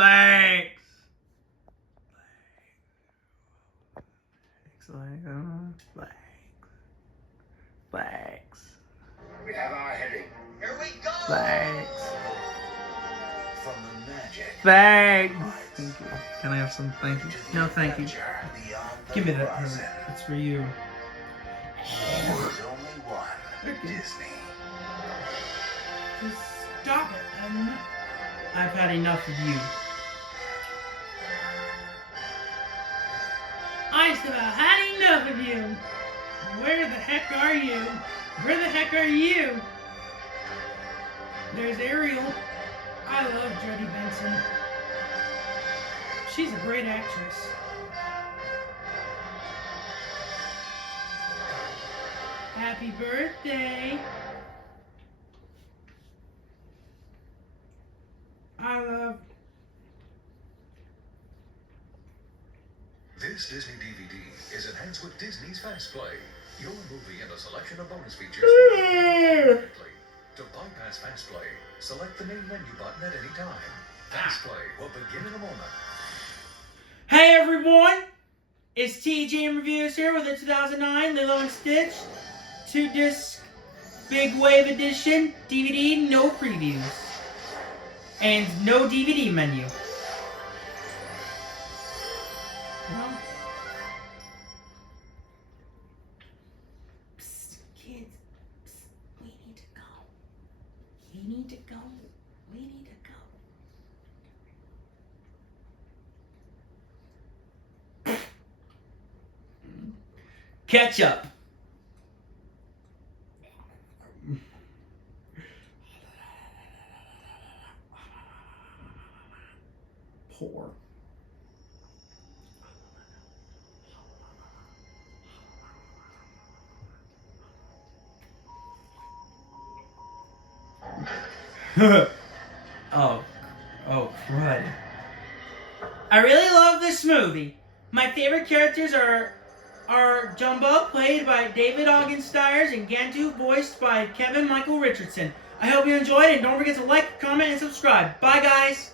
Thanks. Thanks. We have our heading. Here we go! Thanks. From the magic. Thanks. Thank you. Can I have some thank you? to the No, thank you. adventure beyond the Give me that horizon. present. It's for you. There's only one Okay. Disney. Just stop it. I've had enough of you. I just about had enough of you. Where the heck are you? Where the heck are you? There's Ariel. I love Jodie Benson. She's a great actress. Happy birthday. I love. This Disney DVD is enhanced with Disney's Fast Play. Your movie and a selection of bonus features automatically. To bypass Fast Play, select the main menu button at any time. Fast Play will begin in a moment. Hey everyone! It's TJ Reviews here with the 2009 Lilo and Stitch 2-disc Big Wave Edition DVD, no previews. And no DVD menu. Well, psst, kids, psst, we need to go. We need to go. We need to go. Ketchup. Poor. oh crud. I really love this movie. My favorite characters are Jumbo, played by David Ogden Stiers, and Gantu, voiced by Kevin Michael Richardson. I hope you enjoyed, and don't forget to like, comment, and subscribe. Bye, guys!